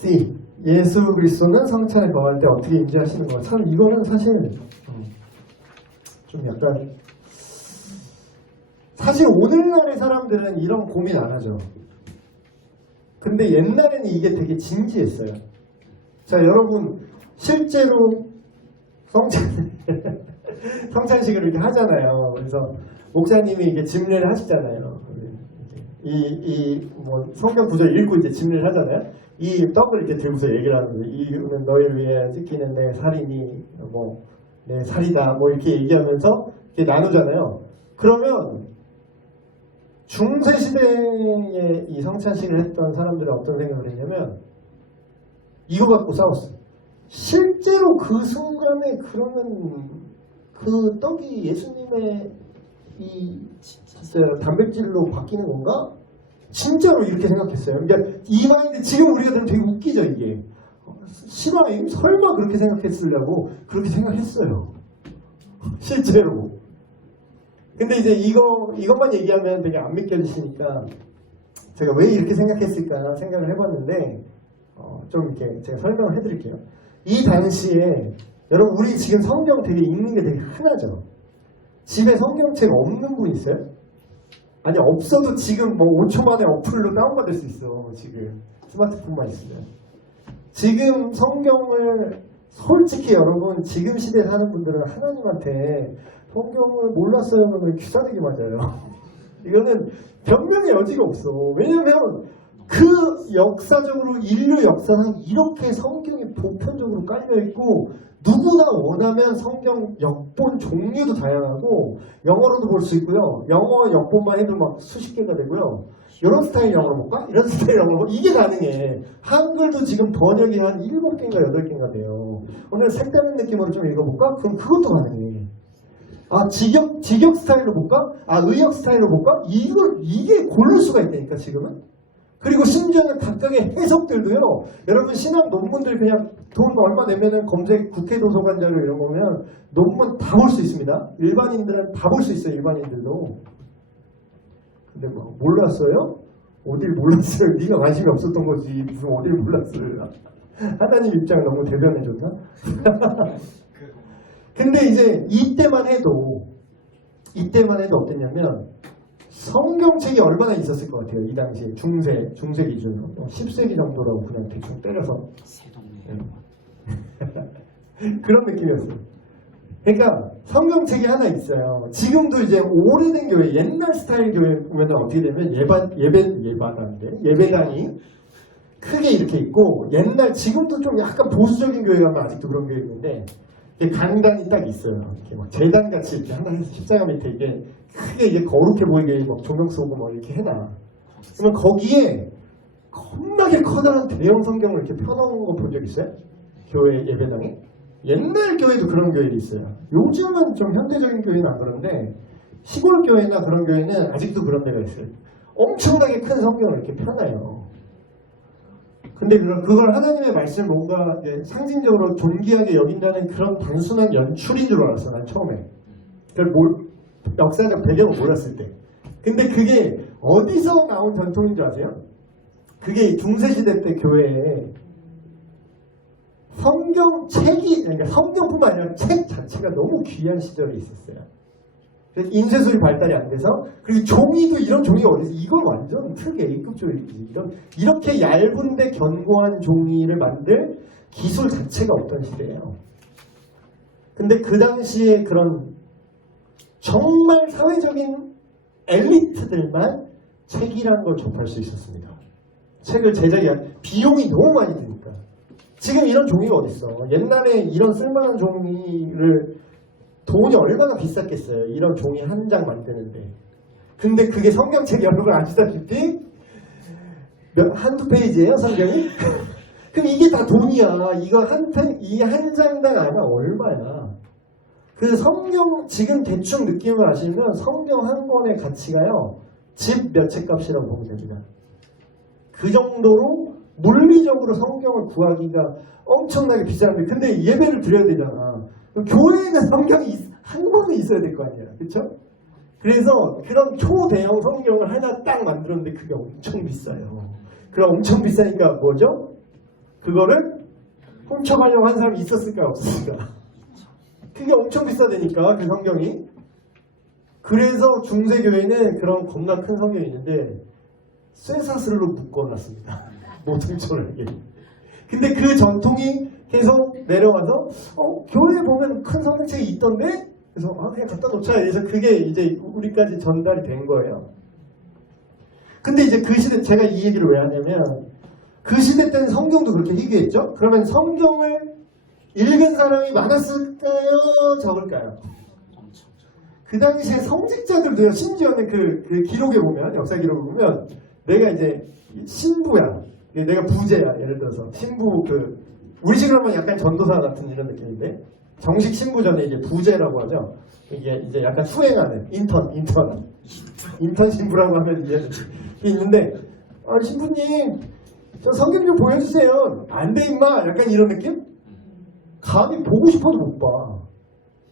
C. 예수 그리스도는 성찬에 거할 때 어떻게 임재하시는 거. 참 이거는 사실 좀 약간 사실 오늘날의 사람들은 이런 고민 안 하죠. 근데 옛날에는 이게 되게 진지했어요. 자, 여러분 실제로 성찬식을 이렇게 하잖아요. 그래서 목사님이 이게 집례를 하시잖아요. 뭐 성경 구절 읽고 이제 집례를 하잖아요. 이 떡을 이렇게 들고서 얘기를 하는 거예요. 이는 너희를 위해 찢기는 내 살이니 뭐 내 살이다 뭐 이렇게 얘기하면서 이렇게 나누잖아요. 그러면 중세시대에 이 성찬식을 했던 사람들은 어떤 생각을 했냐면 이거 갖고 싸웠어요. 실제로 그 순간에 그러면 그 떡이 예수님의 이 단백질로 바뀌는 건가? 진짜로 이렇게 생각했어요. 그러니까 이 마인드 지금 우리가 들으면 되게 웃기죠 이게. 신화임? 설마 그렇게 생각했으려고 그렇게 생각했어요. 실제로. 근데 이제 이것만 얘기하면 되게 안 믿겨지시니까 제가 왜 이렇게 생각했을까 생각을 해봤는데 좀 이렇게 제가 설명을 해드릴게요. 이 당시에 여러분 우리 지금 성경 되게 읽는 게 되게 흔하죠. 집에 성경책 없는 분 있어요? 아니 없어도 지금 뭐 5초 만에 어플로 다운받을 수 있어. 지금 스마트폰만 있으면. 지금 성경을 솔직히 여러분 지금 시대에 사는 분들은 하나님한테 성경을 몰랐어요 그러면 귀싸대기 맞아요. 이거는 변명의 여지가 없어. 왜냐면 그 역사적으로 인류 역사상 이렇게 성경이 보편적으로 깔려있고 누구나 원하면 성경 역본 종류도 다양하고 영어로도 볼 수 있고요. 영어 역본만 해도 막 수십 개가 되고요. 이런 스타일 영어로 볼까? 이런 스타일 영어로 볼까? 이게 가능해. 한글도 지금 번역이 한 7개인가 8개인가 돼요. 오늘 색다른 느낌으로 좀 읽어볼까? 그럼 그것도 가능해. 아 직역 스타일로 볼까? 아 의역 스타일로 볼까? 이게 고를 수가 있다니까 지금은. 그리고 심지어는 각각의 해석들도요. 여러분 신학 논문들 그냥 돈 얼마 내면은 검색 국회 도서관 자료 이런 거면 논문 다 볼 수 있습니다. 일반인들은 다 볼 수 있어요. 일반인들도. 근데 뭐 몰랐어요? 어딜 몰랐어요? 네가 관심이 없었던 거지. 무슨 어딜 몰랐어요? 하나님 입장 너무 대변해 줬나? 근데 이제 이때만 해도 어땠냐면 성경책이 얼마나 있었을 것 같아요. 이 당시에 중세 기준으로 10세기 정도라고 그냥 대충 때려서 그런 느낌이었어요. 그러니까 성경책이 하나 있어요. 지금도 이제 오래된 교회, 옛날 스타일 교회 보면 어떻게 되면 예배당이 크게 이렇게 있고 옛날 지금도 좀 약간 보수적인 교회 가면 아직도 그런 교회 있는데 강단이 딱 있어요. 이렇게 막 재단같이 이렇게 하나 십자가 밑에 이게 크게 이게 거룩해 보이게 막 조명 쏘고 막 이렇게 해놔. 그러면 거기에 겁나게 커다란 대형 성경을 이렇게 펴놓은 거 본 적 있어요? 교회 예배당에? 옛날 교회도 그런 교회도 있어요. 요즘은 좀 현대적인 교회는 안 그런데 시골 교회나 그런 교회는 아직도 그런 데가 있어요. 엄청나게 큰 성경을 이렇게 펴놔요. 근데 그걸 하나님의 말씀을 뭔가 상징적으로 존귀하게 여긴다는 그런 단순한 연출인 줄 알았어. 난 처음에. 그걸 역사적 배경을 몰랐을 때. 근데 그게 어디서 나온 전통인 줄 아세요? 그게 중세시대 때 교회에 성경책이, 그러니까 성경뿐만 아니라 책 자체가 너무 귀한 시절이 있었어요. 인쇄술이 발달이 안 돼서, 그리고 종이도 이런 종이가 어디서, 이건 완전 특 A급 종이지. 이렇게 얇은데 견고한 종이를 만들 기술 자체가 없던 시대예요. 근데 그 당시에 그런 정말 사회적인 엘리트들만 책이라는 걸 접할 수 있었습니다. 책을 제작한 비용이 너무 많이 드니까. 지금 이런 종이가 어딨어. 옛날에 이런 쓸만한 종이를 돈이 얼마나 비쌌겠어요. 이런 종이 한 장 만드는데. 근데 그게 성경책 여러분 아시다시피 한두 페이지예요 성경이? 그럼 이게 다 돈이야. 이거 이 한 장당 아마 얼마야. 그 성경 지금 대충 느낌을 아시면 성경 한 권의 가치가요. 집 몇 채 값이라고 보면 됩니다. 그 정도로 물리적으로 성경을 구하기가 엄청나게 비싼데 근데 예배를 드려야 되잖아. 교회에는 성경이 한 권은 있어야 될 거 아니야. 그렇죠? 그래서 그런 초대형 성경을 하나 딱 만들었는데 그게 엄청 비싸요. 그럼 엄청 비싸니까 뭐죠? 그거를 훔쳐가려고 한 사람이 있었을까요? 없었을까? 그게 엄청 비싸다니까 그 성경이. 그래서 중세교회는 그런 겁나 큰 성경이 있는데 쇠사슬로 묶어놨습니다. 못 훔쳐가게. 근데 그 전통이 계속 내려와서 교회에 보면 큰 성경책이 있던데? 그래서 그냥 갖다 놓자. 그래서 그게 이제 우리까지 전달이 된 거예요. 근데 이제 그 시대, 제가 이 얘기를 왜 하냐면 그 시대 때는 성경도 그렇게 희귀했죠? 그러면 성경을 읽은 사람이 많았을까요? 적을까요? 그 당시에 성직자들도요, 심지어는 그 기록에 보면, 역사 기록에 보면, 내가 이제 신부야. 내가 부제야. 예를 들어서. 신부, 우리식으로 하면 약간 전도사 같은 이런 느낌인데, 정식 신부 전에 이제 부제라고 하죠. 이게 이제 약간 수행하는, 인턴 신부라고 하면 이해는 있는데, 신부님, 저 성경 좀 보여주세요. 안 돼, 임마. 약간 이런 느낌? 감히 보고 싶어도 못 봐.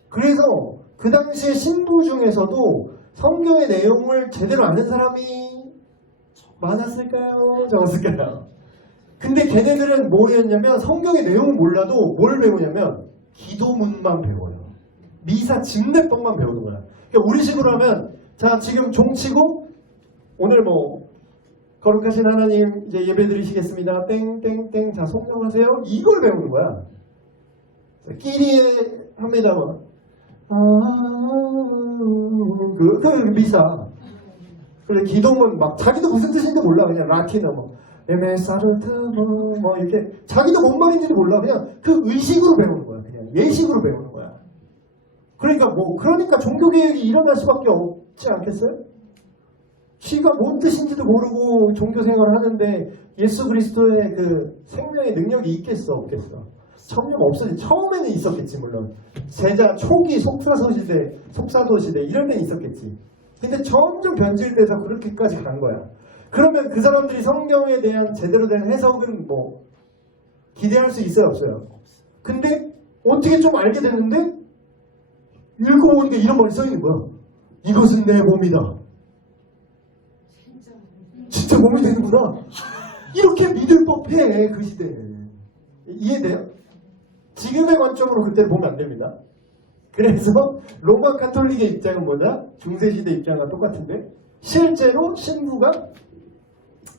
그래서 그 당시에 신부 중에서도 성경의 내용을 제대로 아는 사람이 많았을까요? 적었을까요? 근데 걔네들은 뭐였냐면 성경의 내용을 몰라도 뭘 배우냐면 기도문만 배워요. 미사 집례법만 배우는 거야. 그러니까 우리식으로 하면 자 지금 종치고 오늘 뭐 거룩하신 하나님 이제 예배 드리시겠습니다. 땡땡땡 자 성령하세요. 이걸 배우는 거야. 끼리에 합니다. 뭐. 그 미사. 그래 기도문 막 자기도 무슨 뜻인지 몰라. 그냥 라틴어 뭐 에메사르트 뭐 이렇게 자기도 뭔 말인지도 몰라. 그냥 그 의식으로 배우는 거야. 그냥 예식으로 배우는 거야. 그러니까 종교개혁이 일어날 수밖에 없지 않겠어요? 지가 뭔 뜻인지도 모르고 종교생활을 하는데 예수 그리스도의 그 생명의 능력이 있겠어 없겠어? 전혀 없어지. 처음에는 있었겠지 물론. 제자 초기 속사도 시대 이런 데는 있었겠지. 근데 점점 변질돼서 그렇게까지 간 거야. 그러면 그 사람들이 성경에 대한 제대로 된 해석은 뭐 기대할 수 있어요 없어요? 근데 어떻게 좀 알게 됐는데 읽어보니까 이런 말이 써있는 거야. 이것은 내 몸이다. 진짜 몸이 되는구나. 이렇게 믿을 법해 그 시대에. 이해돼요? 지금의 관점으로 그때를 보면 안 됩니다. 그래서 로마 카톨릭의 입장은 뭐냐? 중세시대 입장과 똑같은데 실제로 신부가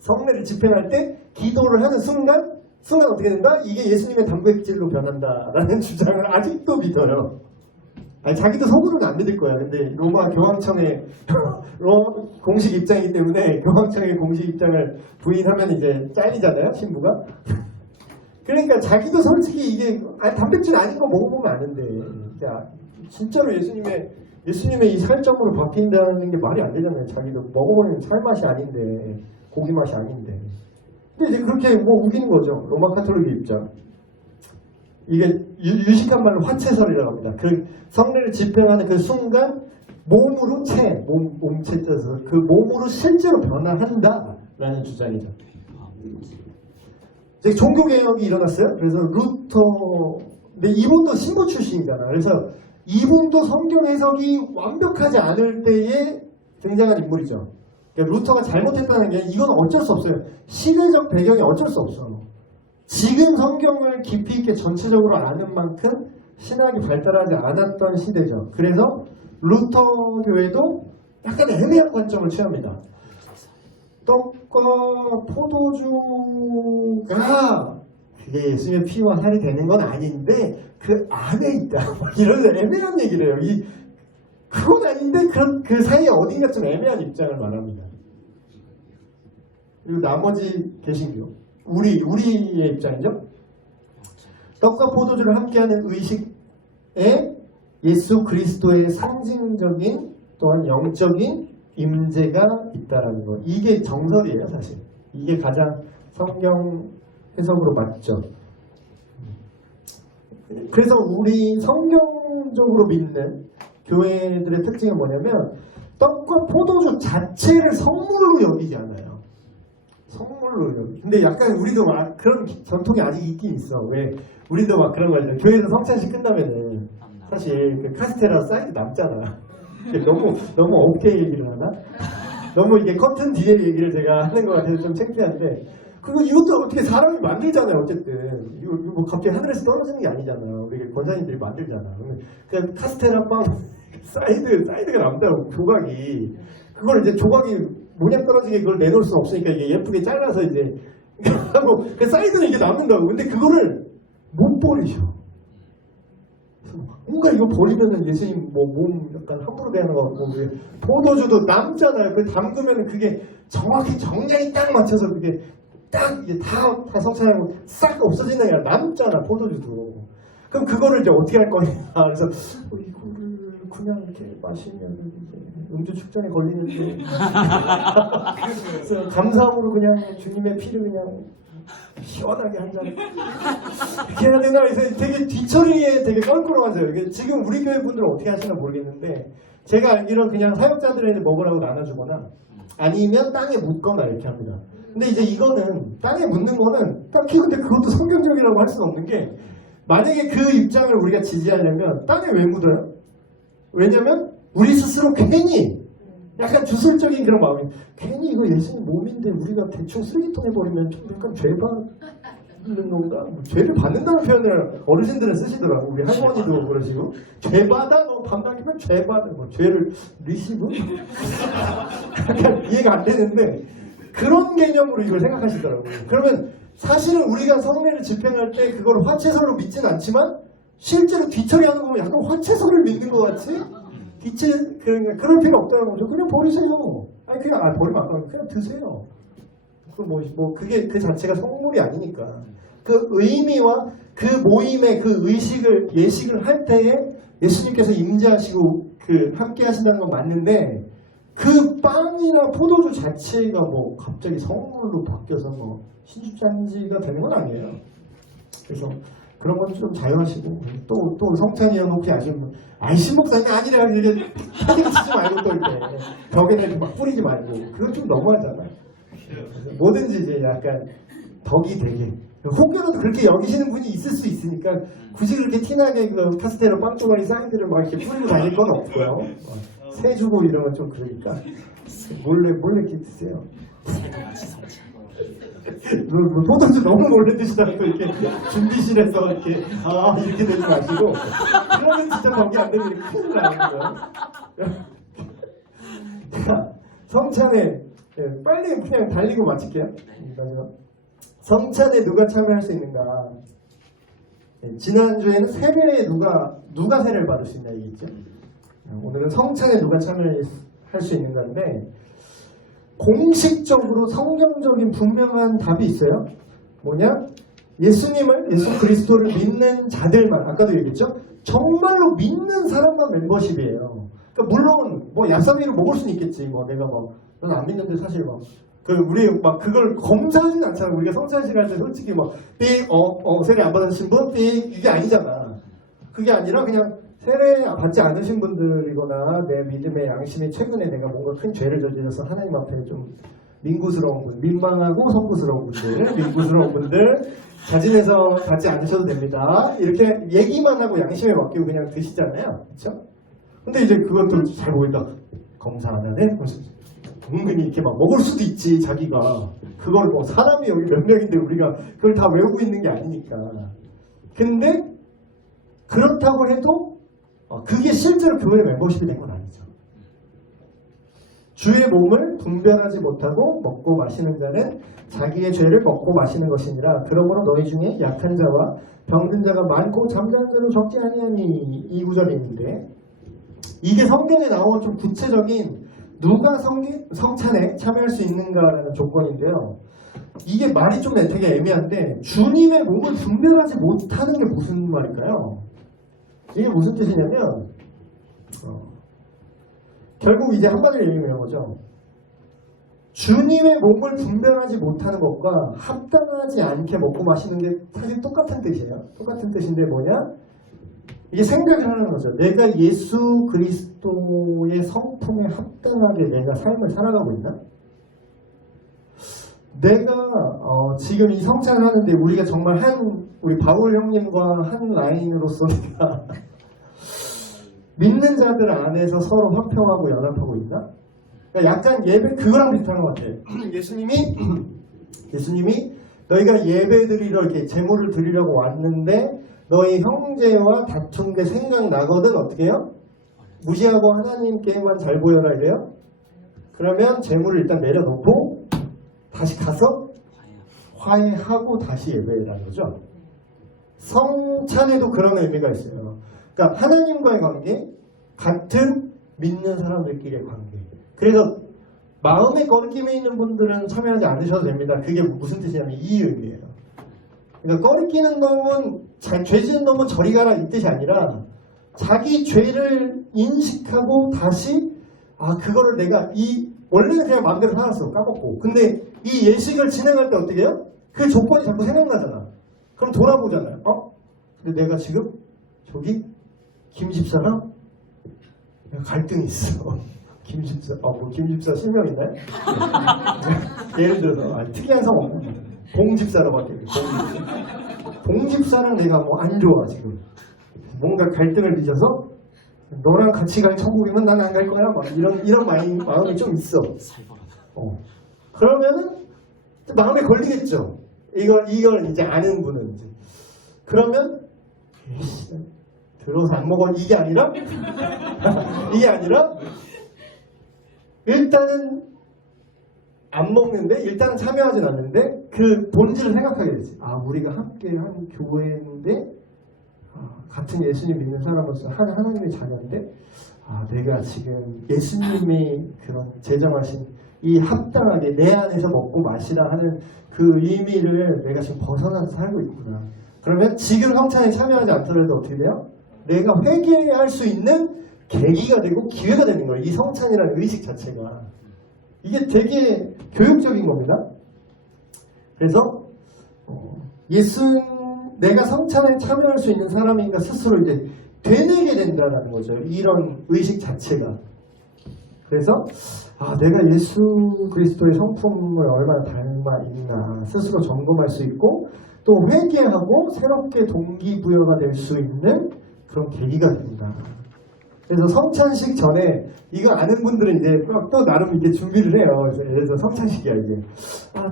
성례를 집행할 때 기도를 하는 순간 어떻게 된다? 이게 예수님의 단백질로 변한다라는 주장을 아직도 믿어요. 아니, 자기도 속으로는 안 믿을 거야. 근데 로마 교황청의 공식 입장이기 때문에 교황청의 공식 입장을 부인하면 이제 잘리잖아요, 신부가. 그러니까 자기도 솔직히 이게 단백질 아닌 거 먹어보면 아는데 진짜로 예수님의 이 살점으로 바뀐다는 게 말이 안 되잖아요. 자기도 먹어보면 살맛이 아닌데 고기 맛이 아닌데. 근데 이제 그렇게 뭐 우기는 거죠. 로마 카톨릭의 입장. 이게 유식한 말로 화채설이라고 합니다. 그 성례를 집행하는 그 순간 몸으로 몸체 떠서 그 몸으로 실제로 변화한다라는 주장이죠. 이제 종교개혁이 일어났어요. 그래서 루터, 근데 이분도 신부 출신이잖아. 그래서 이분도 성경 해석이 완벽하지 않을 때에 등장한 인물이죠. 그러니까 루터가 잘못했다는 게 이건 어쩔 수 없어요. 시대적 배경이 어쩔 수 없어. 지금 성경을 깊이 있게 전체적으로 아는 만큼 신학이 발달하지 않았던 시대죠. 그래서 루터 교회도 약간 애매한 관점을 취합니다. 떡과 포도주가 그게 예수님의 피와 살이 되는 건 아닌데 그 안에 있다. 이런 애매한 얘기를 해요. 그건 아닌데 그 사이에 어딘가 좀 애매한 입장을 말합니다. 그리고 나머지 개신교. 우리의 입장이죠. 떡과 포도주를 함께하는 의식에 예수 그리스도의 상징적인 또한 영적인 임재가 있다라는 거. 이게 정설이에요, 사실. 이게 가장 성경 해석으로 맞죠. 그래서 우리 성경적으로 믿는 교회들의 특징은 뭐냐면 떡과 포도주 자체를 선물로 여기지 않아요. 선물로 여기. 근데 약간 우리도 막 그런 전통이 아직 있긴 있어. 왜? 우리도 막 그런 거 있잖아. 교회에서 성찬식 끝나면은 사실 그 카스테라 사이즈 남잖아. 너무 업계 얘기를 하나? 너무 이게 커튼 뒤에 얘기를 제가 하는 것 같아서 좀 창피한데 그리고 이것도 어떻게 사람이 만들잖아요. 어쨌든 이거 뭐 갑자기 하늘에서 떨어지는 게 아니잖아요. 우리 권사님들이 만들잖아. 그냥 카스테라 빵 사이드가 남다고 조각이 그걸 이제 조각이 모양 떨어지게 그걸 내놓을 수 없으니까 이게 예쁘게 잘라서 이제 하고 그 사이드는 이게 남는다고. 근데 그거를 못 버리셔. 뭔가 이거 버리면은 예수님 뭐 몸 약간 함부로 되는 거 같고 포도주도 남잖아요. 그 담그면은 그게 정확히 정량이 딱 맞춰서 그게 딱 이게 다 성찬하고 싹 없어지는 게 아니라 남잖아 포도주도. 그럼 그거를 이제 어떻게 할 거냐. 그래서 이거를 그냥 이렇게 마시면 음주 축전에 걸리는데 그래서 감사함으로 그냥 주님의 피를 그냥 시원하게 한 잔 이렇게 해야 되나. 그래서 되게 뒤처리에 되게 껄끄러워하세요. 이게 지금 우리 교회 분들은 어떻게 하시나 모르겠는데 제가 알기로는 그냥 사역자들에게 먹으라고 나눠주거나 아니면 땅에 묻거나 이렇게 합니다. 근데 이제 이거는 땅에 묻는 거는 딱히 근데 그것도 성경적이라고 할 수는 없는 게 만약에 그 입장을 우리가 지지하려면 땅에 왜 묻어요? 왜냐면 우리 스스로 괜히 약간 주술적인 그런 마음이 괜히 이거 예수님 몸인데 우리가 대충 쓰레기통에 버리면 좀 약간 죄 받는 건가? 뭐 죄를 받는다는 표현을 어르신들은 쓰시더라고. 우리 할머니도 그러시고 죄 받아? 너 반박이면 죄 받아. 뭐 죄를 리시브? 약간 이해가 안 되는데 그런 개념으로 이걸 생각하시더라고요. 그러면 사실은 우리가 성례를 집행할 때 그걸 화채설로 믿지는 않지만 실제로 뒤처리하는 거 보면 약간 화채설을 믿는 것 같이 그럴 필요 없다는 거죠. 그냥 버리세요. 아니 그냥 버리면 안 돼요. 그냥 드세요. 그게 그 자체가 성물이 아니니까. 그 의미와 그 모임의 그 예식을 할 때에 예수님께서 임재하시고 함께 하신다는 건 맞는데 그 빵이나 포도주 자체가 뭐 갑자기 성물로 바뀌어서 뭐 신주잔지가 되는 건 아니에요. 그래서 그런 건 좀 자유하시고 또 성찬이형 혹시 아시는 분 신목사님 아니라 이렇게 사진 치지 말고 또 이렇게 벽에다 이렇게 막 뿌리지 말고 그건 좀 너무하잖아요. 뭐든지 이제 약간 덕이 되게 혹여라도 그렇게 여기시는 분이 있을 수 있으니까 굳이 그렇게 티나게 그 카스테라 빵조각이 사이드를 막 이렇게 뿌리고 다닐 건 없고요. 새 주고 이런 건 좀 그러니까 몰래 이렇게 드세요. 포도주 너무 몰래 드시다가 또 이렇게 준비실에서 이렇게 이렇게 되지 마시고 그러면 진짜 덕이 안 되면 큰일 나는 거예요. 자, 성찬에 빨리 그냥 달리고 마칠게요. 마지막. 성찬에 누가 참여할 수 있는가? 지난주에는 세례에 누가 세례를 받을 수 있냐 얘기했죠. 오늘은 성찬에 누가 참여할 수 있는가인데 공식적으로 성경적인 분명한 답이 있어요. 뭐냐? 예수 그리스도를 믿는 자들만, 아까도 얘기했죠? 정말로 믿는 사람만 멤버십이에요. 그러니까 물론 뭐 야사비를 먹을 수는 있겠지. 내가 넌 안 믿는데 사실 우리 그걸 검사하진 않잖아. 우리가 성찬식 할 때 솔직히 세례 안 받으신 분 이게 아니잖아. 그게 아니라 그냥 세례 받지 않으신 분들이거나 내 믿음의 양심이 최근에 내가 뭔가 큰 죄를 저질러서 하나님 앞에 좀 민구스러운 분, 민망하고 성구스러운 분들, 민구스러운 분들 자진해서 받지 않으셔도 됩니다. 이렇게 얘기만 하고 양심에 맡기고 그냥 드시잖아요. 그렇죠? 근데 이제 그것도 잘 보인다. 검사하면은 은근히 이렇게 먹을 수도 있지. 자기가 그걸 사람이 여기 몇 명인데 우리가 그걸 다 외우고 있는 게 아니니까. 근데 그렇다고 해도 그게 실제로 교회 멤버십이 된 건 아니죠. 주의 몸을 분별하지 못하고 먹고 마시는 자는 자기의 죄를 먹고 마시는 것이니라. 그러므로 너희 중에 약한 자와 병든 자가 많고 잠자는 자도 적지 아니하니 이 구절이 있는데 이게 성경에 나온 좀 구체적인 누가 성찬에 참여할 수 있는가라는 조건인데요. 이게 말이 좀 되게 애매한데 주님의 몸을 분별하지 못하는 게 무슨 말일까요? 이게 무슨 뜻이냐면 결국 이제 한마디로 얘기하는 거죠. 주님의 몸을 분별하지 못하는 것과 합당하지 않게 먹고 마시는 게 사실 똑같은 뜻이에요. 똑같은 뜻인데 뭐냐? 이게 생각을 하는 거죠. 내가 예수 그리스도의 성품에 합당하게 내가 삶을 살아가고 있나? 내가 지금 이 성찬을 하는데 우리가 정말 우리 바울 형님과 한 라인으로서 내가 믿는 자들 안에서 서로 화평하고 연합하고 있나? 그러니까 약간 예배 그거랑 비슷한 것 같아요. 예수님이 너희가 예배드리러 이렇게 제물을 드리려고 왔는데 너희 형제와 다툰 게 생각나거든. 어떻게 해요? 무시하고 하나님께만 잘 보여라 이래요? 그러면 제물을 일단 내려놓고 다시 가서 화해하고 다시 예배라는 거죠. 성찬에도 그런 의미가 있어요. 그러니까 하나님과의 관계, 같은 믿는 사람들끼리의 관계. 그래서 마음에 거리낌이 있는 분들은 참여하지 않으셔도 됩니다. 그게 무슨 뜻이냐면 이 의미예요. 그러니까 거리끼는 놈은 죄 지은 놈은 저리 가라 이 뜻이 아니라 자기 죄를 인식하고 다시 그거를 내가 원래는 그냥 마음대로 살았어 까먹고 근데 이 예식을 진행할 때 어떻게 해요? 그 조건이 자꾸 생각나잖아. 그럼 돌아보잖아요. 근데 내가 지금 저기 김 집사랑 갈등이 있어. 김 집사, 김 집사 실명 있나요? 예를 들어서 특이한 성은 봉 집사라고 할게요. 봉 집사랑 내가 안 좋아 지금. 뭔가 갈등을 빚어서 너랑 같이 갈 천국이면 난 안 갈 거야. 이런 마음이 좀 있어. 그러면은 마음에 걸리겠죠. 이걸 이제 아는 분은 이제. 그러면 들어서 안 먹어 이게 아니라 일단은 안 먹는데 일단은 참여하진 않는데 그 본질을 생각하게 되지. 우리가 함께 한 교회인데 같은 예수님 믿는 사람으로서 하나님의 자녀인데 내가 지금 예수님이 그런 제정하신 이 합당하게 내 안에서 먹고 마시라 하는 그 의미를 내가 지금 벗어나서 살고 있구나. 그러면 지금 성찬에 참여하지 않더라도 어떻게 돼요? 내가 회개할 수 있는 계기가 되고 기회가 되는 거예요. 이 성찬이라는 의식 자체가. 이게 되게 교육적인 겁니다. 그래서 내가 성찬에 참여할 수 있는 사람인가 스스로 이제 되뇌게 된다는 거죠. 이런 의식 자체가. 그래서 내가 예수 그리스도의 성품을 얼마나 닮아 있나 스스로 점검할 수 있고 또 회개하고 새롭게 동기부여가 될 수 있는 그런 계기가 됩니다. 그래서 성찬식 전에 이거 아는 분들은 이제 또 나름 이제 준비를 해요. 예를 들어서 성찬식이야 이제.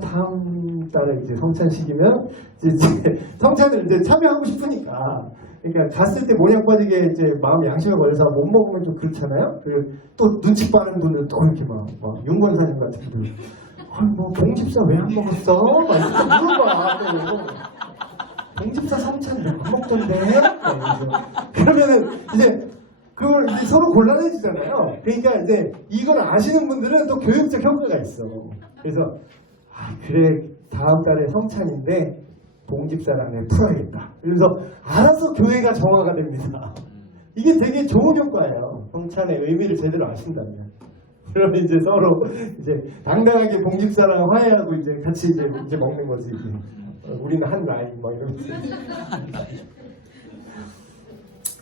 다음 달에 이제 성찬식이면 이제 성찬을 이제 참여하고 싶으니까. 그러니까 갔을 때 모양 빠지게 이제 마음 양심에 걸려서 못 먹으면 좀 그렇잖아요. 그리고 또 눈치 빠른 분들은 또 이렇게 막 윤권사님 같은 분들. 봉집사 왜 안 먹었어? 막 이렇게 물어봐. 봉집사 성찬 왜 안 먹던데? 그러면은 이제 그걸 이제 서로 곤란해지잖아요. 그러니까 이제 이걸 아시는 분들은 또 교육적 효과가 있어. 그래서 그래 다음 달에 성찬인데 봉집사랑 내가 풀어야겠다. 그래서 알아서 교회가 정화가 됩니다. 이게 되게 좋은 효과예요. 성찬의 의미를 제대로 아신다면. 그러면 이제 서로 이제 당당하게 봉집사랑 화해하고 이제 같이 이제 먹는 거지. 우리는 한 나이 이러면서.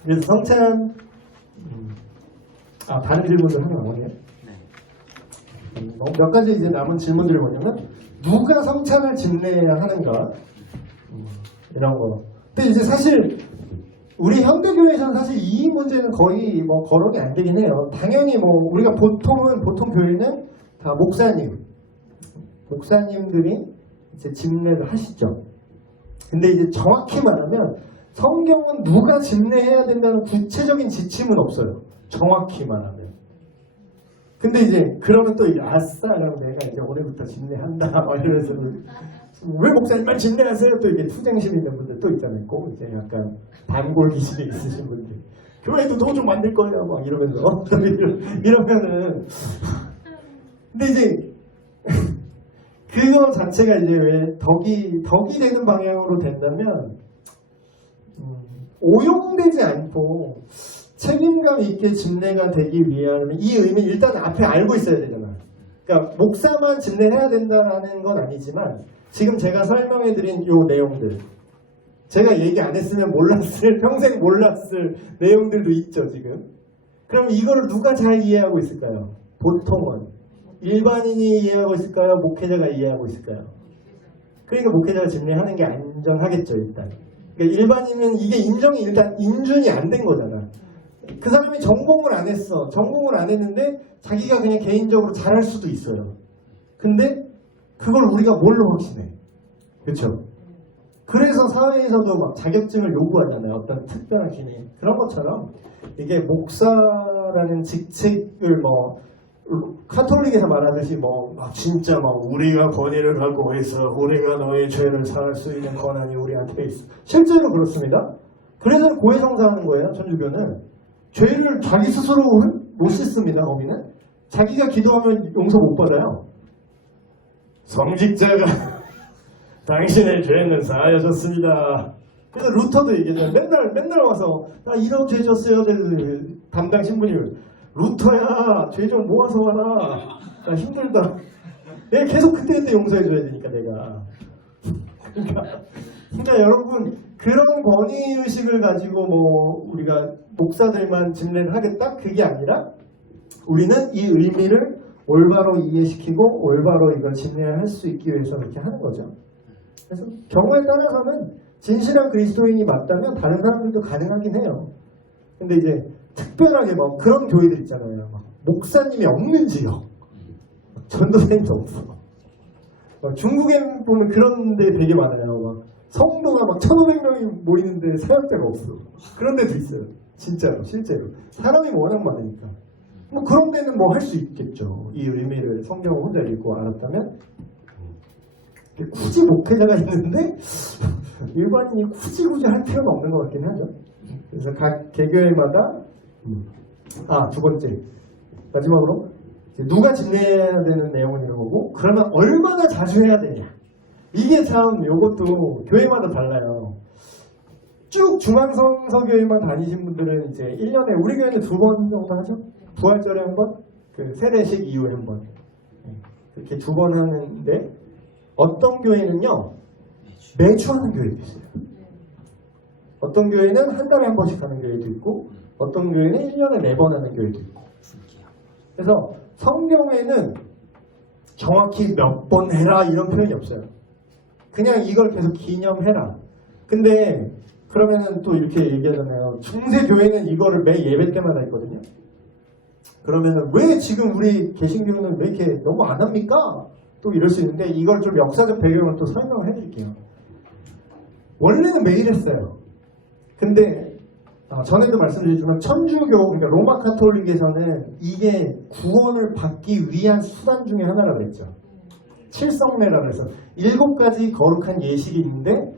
그래서 성찬 다른 질문들 하나 남았네요. 몇 가지 이제 남은 질문들이 뭐냐면 누가 성찬을 집례해야 하는가 이런 거. 근데 이제 사실 우리 현대교회에서는 사실 이 문제는 거의 거론이 안 되긴 해요. 당연히 우리가 보통 교회는 다 목사님들이 이제 집례를 하시죠. 근데 이제 정확히 말하면 성경은 누가 집례해야 된다는 구체적인 지침은 없어요. 정확히 말하면. 근데 이제 그러면 또 아싸 그럼 내가 이제 올해부터 집례한다 이러면서 왜 목사님만 집례하세요? 또 이게 투쟁심 있는 분들 또 있잖아요. 꼭 이제 약간 단골 기질이 있으신 분들 교회도 도 좀 만들 거예요 막 이러면서 이러면은 근데 이제 그거 자체가 이제 왜 덕이 되는 방향으로 된다면 오용되지 않고 책임감 있게 집례가 되기 위하면 이 의미는 일단 앞에 알고 있어야 되잖아. 그러니까 목사만 집례해야 된다는 건 아니지만 지금 제가 설명해드린 요 내용들 제가 얘기 안 했으면 평생 몰랐을 내용들도 있죠 지금. 그럼 이거를 누가 잘 이해하고 있을까요? 보통은 일반인이 이해하고 있을까요? 목회자가 이해하고 있을까요? 그러니까 목회자가 집례하는 게 안전하겠죠 일단. 그러니까 일반인은 이게 인정이 일단 인준이 안 된 거잖아. 그 사람이 전공을 안 했어. 전공을 안 했는데 자기가 그냥 개인적으로 잘할 수도 있어요. 근데 그걸 우리가 뭘로 확신해? 그렇죠? 그래서 사회에서도 막 자격증을 요구하잖아요. 어떤 특별한 기능. 그런 것처럼 이게 목사라는 직책을 뭐 카톨릭에서 말하듯이 뭐 진짜 막 우리가 권위를 갖고 있어. 우리가 너의 죄를 사할 수 있는 권한이 우리한테 있어. 실제로 그렇습니다. 그래서 고해성사하는 거예요. 천주교는. 죄를 자기 스스로 못 씻습니다. 거기는. 자기가 기도하면 용서 못 받아요. 성직자가 당신의 죄는 사하여졌습니다. 그래서 루터도 얘기하잖아요. 맨날 와서 나 이런 죄 졌어요. 담당 신부님. 루터야 죄 좀 모아서 와라. 나 힘들다. 내가 계속 그때 용서해줘야 되니까 내가. 그러니까 여러분 그런 권위의식을 가지고 뭐 우리가 목사들만 진례를 하겠다? 그게 아니라 우리는 이 의미를 올바로 이해시키고 올바로 이걸 진례할 수 있기 위해서 그렇게 하는 거죠. 그래서 경우에 따라서는 진실한 그리스도인이 맞다면 다른 사람들도 가능하긴 해요. 근데 이제 특별하게 뭐 그런 교회들 있잖아요. 막 목사님이 없는 지역, 전도사님도 없어. 중국에 보면 그런 데 되게 많아요. 막 성도가 막 1,500명이 모이는데 사역자가 없어. 그런 데도 있어요. 진짜로, 실제로. 사람이 워낙 많으니까. 뭐 그런 데는 뭐 할 수 있겠죠. 이 의미를 성경을 혼자 읽고 알았다면. 굳이 목회자가 있는데 일반인이 굳이 할 필요는 없는 것 같긴 하죠. 그래서 각 개교회마다 두 번째 마지막으로 누가 진례해야 되는 내용은 이런 거고 그러면 얼마나 자주 해야 되냐 이게 참 이것도 교회마다 달라요. 쭉 중앙성서교회만 다니신 분들은 이제 1년에 우리 교회는 2번 정도 하죠. 부활절에 한 번, 그 세례식 이후에 한 번 이렇게 2번 하는데 어떤 교회는요 매주 하는 교회도 있어요. 어떤 교회는 한 달에 한 번씩 하는 교회도 있고 어떤 교회는 1년에 4번 하는 교회도 있고. 그래서 성경에는 정확히 몇 번 해라 이런 표현이 없어요. 그냥 이걸 계속 기념해라. 근데 그러면은 또 이렇게 얘기하잖아요. 중세 교회는 이거를 매 예배 때마다 했거든요. 그러면은 왜 지금 우리 개신교는 왜 이렇게 너무 안 합니까? 또 이럴 수 있는데 이걸 좀 역사적 배경을 또 설명을 해드릴게요. 원래는 매일 했어요. 근데 전에도 말씀드렸지만 천주교, 그러니까 로마 카톨릭에서는 이게 구원을 받기 위한 수단 중에 하나라고 했죠. 칠성례라고 해서 7가지 거룩한 예식이 있는데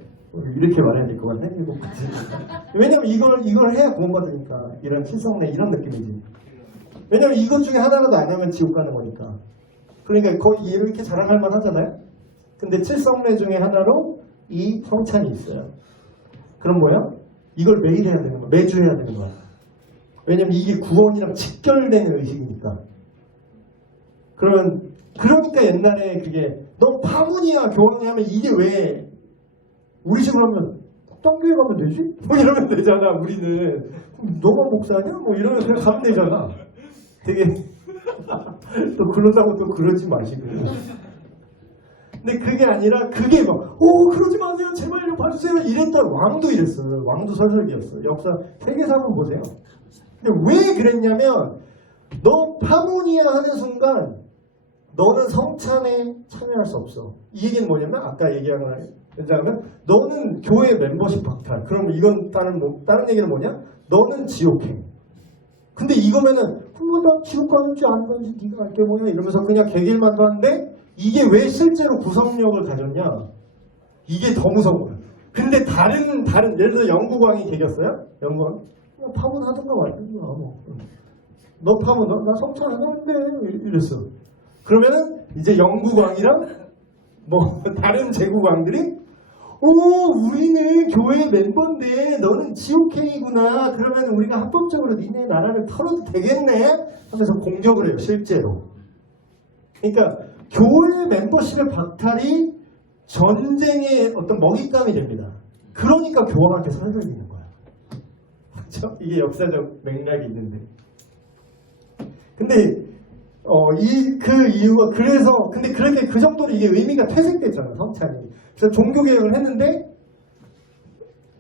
이렇게 말해야 될 것 같네. 7가지. 왜냐면 이걸 해야 구원받으니까. 이런 칠성례 이런 느낌이지. 왜냐면 이것 중에 하나라도 안 하면 지옥 가는 거니까. 그러니까 거의 이렇게 자랑할 만 하잖아요. 근데 칠성례 중에 하나로 이 성찬이 있어요. 그럼 뭐야? 이걸 매일 해야 되는 거야. 매주 해야 되는 거야. 왜냐면 이게 구원이랑 직결되는 의식이니까. 그러니까 옛날에 그게 너 파문이야 교황이 하면 이게 왜 우리 식으로 하면 딴 교회 가면 되지? 뭐 이러면 되잖아. 우리는 너가 목사냐? 뭐 이러면 그냥 가면 되잖아. 되게 또 그러다고 또 그러지 마시고. 근데 그게 아니라 그게 막 그러지 마세요 제발요 봐주세요 이랬던 왕도 이랬어요. 왕도 설설기였어. 역사 세계사 한번 보세요. 근데 왜 그랬냐면 너 파문이야 하는 순간 너는 성찬에 참여할 수 없어. 이 얘기는 뭐냐면 아까 얘기한 거는 왜냐하면 너는 교회 멤버십 박탈. 그럼 이건 다른 얘기는 뭐냐? 너는 지옥행. 근데 이거면은 나 지옥 가는지 안 가는지 네가 알게 뭐냐 이러면서 그냥 개길만도 한데 이게 왜 실제로 구성력을 가졌냐? 이게 더 무서운 거야. 근데 다른 예를 들어 영국왕이 개겼어요? 영국왕 파문하던가 말던가 뭐. 너 파문 나 성찬 안 하는데 이랬어. 그러면은 이제 영국왕이랑 뭐 다른 제국왕들이 우리는 교회 멤버인데 너는 지옥행이구나. 그러면 우리가 합법적으로 니네 나라를 털어도 되겠네 하면서 공격을 해요. 실제로. 그러니까 교회 멤버십의 박탈이 전쟁의 어떤 먹잇감이 됩니다. 그러니까 교황한테 설득이는 거야. 그렇죠? 이게 역사적 맥락이 있는데. 근데 그 이유가 근데 그렇게 그 정도로 이게 의미가 퇴색됐잖아요. 성찬이. 그래서 종교개혁을 했는데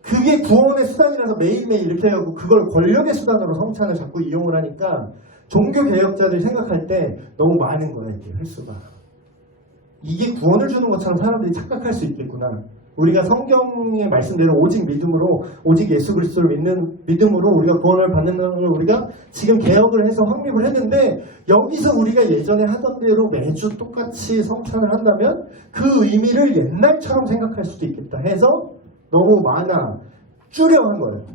그게 구원의 수단이라서 매일매일 이렇게 하고 그걸 권력의 수단으로 성찬을 자꾸 이용을 하니까 종교개혁자들이 생각할 때 너무 많은 거야. 이게 횟수가. 이게 구원을 주는 것처럼 사람들이 착각할 수 있겠구나. 우리가 성경의 말씀대로 오직 믿음으로, 오직 예수 그리스도를 믿는 믿음으로 우리가 구원을 받는 걸 우리가 지금 개혁을 해서 확립을 했는데, 여기서 우리가 예전에 하던 대로 매주 똑같이 성찬을 한다면 그 의미를 옛날처럼 생각할 수도 있겠다 해서 너무 많아 줄여 한 거예요.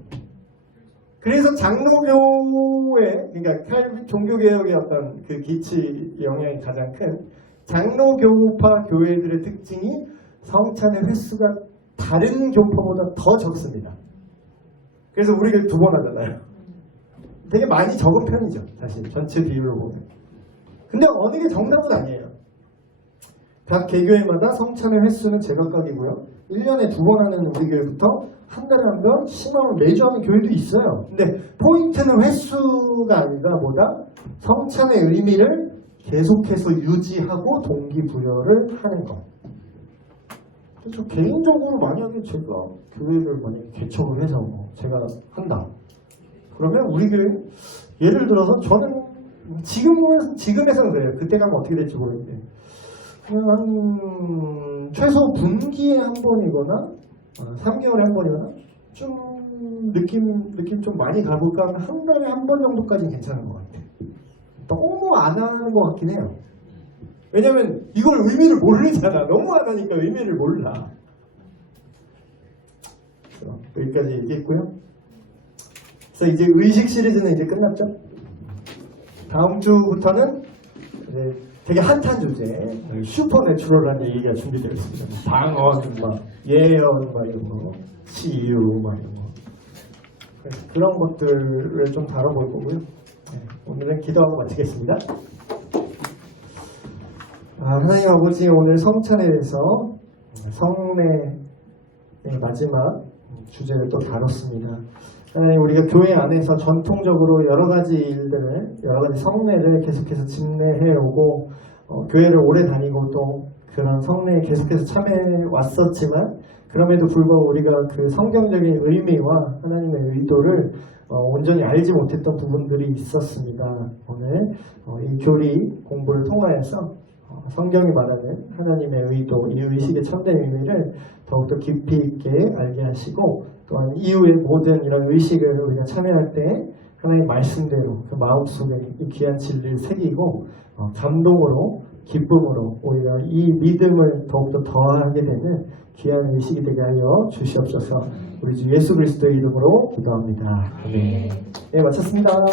그래서 장로교회, 그러니까 종교개혁의 어떤 그 기치 영향이 가장 큰 장로교파 교회들의 특징이 성찬의 횟수가 다른 교파보다 더 적습니다. 그래서 우리가 2번 하잖아요. 되게 많이 적은 편이죠. 사실 전체 비율로 보면. 근데 어느 게 정답은 아니에요. 각 개교회마다 성찬의 횟수는 제각각이고요. 1년에 2번 하는 우리 교회부터 한 달에 한 번, 심하면 매주 하는 교회도 있어요. 근데 포인트는 횟수가 아니라 뭐다? 성찬의 의미를 계속해서 유지하고 동기부여를 하는 것. 그래서 개인적으로 만약에 제가 교회를 만약에 개척을 해서 제가 한다. 그러면 우리 교회, 예를 들어서 저는 지금에서는 그래요. 그때 가면 어떻게 될지 모르겠는데. 그냥 한 최소 분기에 한 번이거나 3개월에 한 번이거나 좀 느낌 좀 많이 가볼까 하면 한 달에 한 번 정도까지는 괜찮은 것 같아요. 너무 안 하는 것 같긴 해요. 왜냐면 이걸 의미를 모르잖아. 너무 안 하니까 의미를 몰라. 여기까지 얘기했고요. 그래서 이제 의식 시리즈는 이제 끝났죠. 다음 주부터는 이제 되게 핫한 주제, 슈퍼내추럴한 얘기가 준비되어 있습니다. 방언, 예언, 이런 거, 치유, 이런 거. 그래서 그런 것들을 좀 다뤄볼 거고요. 네, 오늘은 기도하고 마치겠습니다. 하나님 아버지, 오늘 성찬에 대해서 성례의 마지막 주제를 또 다뤘습니다. 하나님, 우리가 교회 안에서 전통적으로 여러 가지 일들을, 여러 가지 성례를 계속해서 집례해오고 교회를 오래 다니고 또 그런 성례에 계속해서 참여해 왔었지만, 그럼에도 불구하고 우리가 그 성경적인 의미와 하나님의 의도를 온전히 알지 못했던 부분들이 있었습니다. 오늘 이 교리 공부를 통하여서 성경이 말하는 하나님의 의도, 이 의식의 참된 의미를 더욱더 깊이 있게 알게 하시고, 또한 이후의 모든 이런 의식을 우리가 참여할 때 하나님의 말씀대로 그 마음속에 이 귀한 진리를 새기고 감동으로, 기쁨으로 오히려 이 믿음을 더욱더 더하게 되는 귀한 의식이 되게 하여 주시옵소서. 우리 주 예수 그리스도의 이름으로 기도합니다. 아멘. 네, 마쳤습니다.